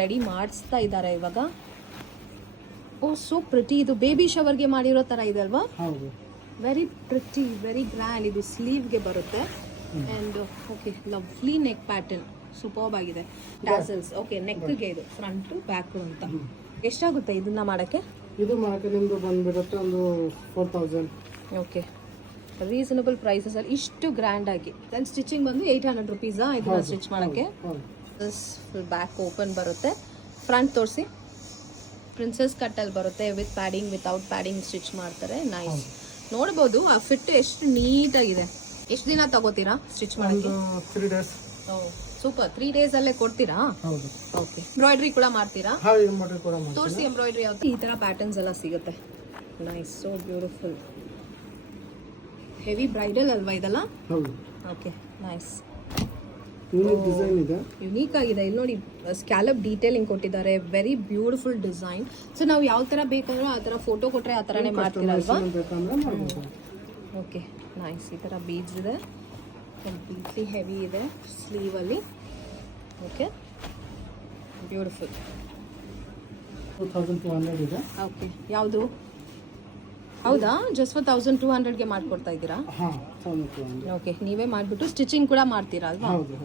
Ready ಮಾಡಿಸ್ತಾ ಇದ್ದಾರೆ ಇವಾಗ. Oh so pretty. ಇದು ಬೇಬಿ ಶವರ್ಗೆ ಮಾಡಿರೋ ಥರ ಇದೆ ಅಲ್ವಾ? ಹೌದು. Very pretty, very grand. ಇದು ಸ್ಲೀವ್ಗೆ ಬರುತ್ತೆ. And okay, lovely neck pattern, superb ಆಗಿದೆ. ಟ್ಯಾಸಲ್ಸ್. ಓಕೆ, ನೆಕ್ಗೆ ಇದು ಫ್ರಂಟು ಬ್ಯಾಕು ಅಂತ. ಎಷ್ಟಾಗುತ್ತೆ ಇದನ್ನ ಮಾಡೋಕ್ಕೆ? ಇದು ಮಾಡೋಕ್ಕೆ ನಿಮ್ಮದು ಬಂದುಬಿಡುತ್ತೆ ಒಂದು 4000. ಓಕೆ, ರೀಸನಬಲ್ ಪ್ರೈಸಸ್ ಅಲ್ಲಿ ಇಷ್ಟು ಗ್ರ್ಯಾಂಡ್ ಆಗಿ. ದೆನ್ ಸ್ಟಿಚಿಂಗ್ ಬಂದು 800 ರುಪೀಸಾ ಇದನ್ನ ಸ್ಟಿಚ್ ಮಾಡೋಕ್ಕೆ? ಫುಲ್ ಬ್ಯಾಕ್ ಓಪನ್ ಬರುತ್ತೆ. ಫ್ರಂಟ್ ತೋರಿಸಿ. ಪ್ರಿನ್ಸಸ್ ಕಟ್ಟಲ್ಲಿ ಬರುತ್ತೆ, with padding, without padding stitch ಮಾಡ್ತಾರೆ. ನೈಸ್. ನೋಡ್ಬೋದು ಆ ಫಿಟ್ ಎಷ್ಟು ನೀಟಾಗಿದೆ. ಎಷ್ಟು ದಿನ ತಗೋತೀರಾ ಸ್ಟಿಚ್ ಮಾಡೋಕ್ಕೆ? 3 days. ಸೂಪರ್. 3 days ಅಲ್ಲೇ ಕೊಡ್ತೀರಾ? ಹೌದು. ಓಕೆ. ಎಂಬ್ರಾಯ್ಡ್ರಿ ಕೂಡ ಮಾಡ್ತೀರಾ? ಹಾಂ, ಎಂಬ್ರಾಯ್ಡ್ರಿ ಕೂಡ ಮಾಡ್ತೀವಿ. ತೋರಿಸಿ ಎಂಬ್ರಾಯ್ಡ್ರಿ ಯಾವುದು. ಈ ಥರ ಪ್ಯಾಟರ್ನ್ಸ್ ಎಲ್ಲ ಸಿಗುತ್ತೆ. Nice, so beautiful. Heavy bridal ಅಲ್ವಾ ಇದೆಲ್ಲ? ಹೌದು. Okay, nice. ಯೂನಿಕ್ ಡಿಸೈನ್ ಇದೆ. ಯುನೀಕ್ ಆಗಿದೆ. ಇಲ್ಲಿ ನೋಡಿ, ಸ್ಕ್ಯಾಲಪ್ ಡೀಟೇಲಿಂಗ್ ಕೊಟ್ಟಿದ್ದಾರೆ. Very beautiful design. ಸೊ ನಾವು ಯಾವ ಥರ ಬೇಕಂದ್ರೆ ಆ ಥರ ಫೋಟೋ ಕೊಟ್ಟರೆ ಆ ಥರನೇ ಮಾಡ್ತೀರಲ್ವಾ? Okay, nice. ಈ ಥರ ಬೀಡ್ಸ್ ಇದೆ, ಕಂಪ್ಲೀಟ್ಲಿ ಹೆವಿ ಇದೆ ಸ್ಲೀವಲ್ಲಿ. Okay, beautiful. 2200 ಇದೆ. ಓಕೆ, ಯಾವುದು? ಹೌದಾ? ಜಸ್ಟ್ ಫಾರ್ 1200ಗೆ ಮಾಡ್ಕೊಡ್ತಾ ಇದ್ದೀರಾ? ಹಾಂ, 1200. ಓಕೆ, ನೀವೇ ಮಾಡಿಬಿಟ್ಟು ಸ್ಟಿಚಿಂಗ್ ಕೂಡ ಮಾಡ್ತೀರಾ ಅಲ್ವಾ? ಹೌದು.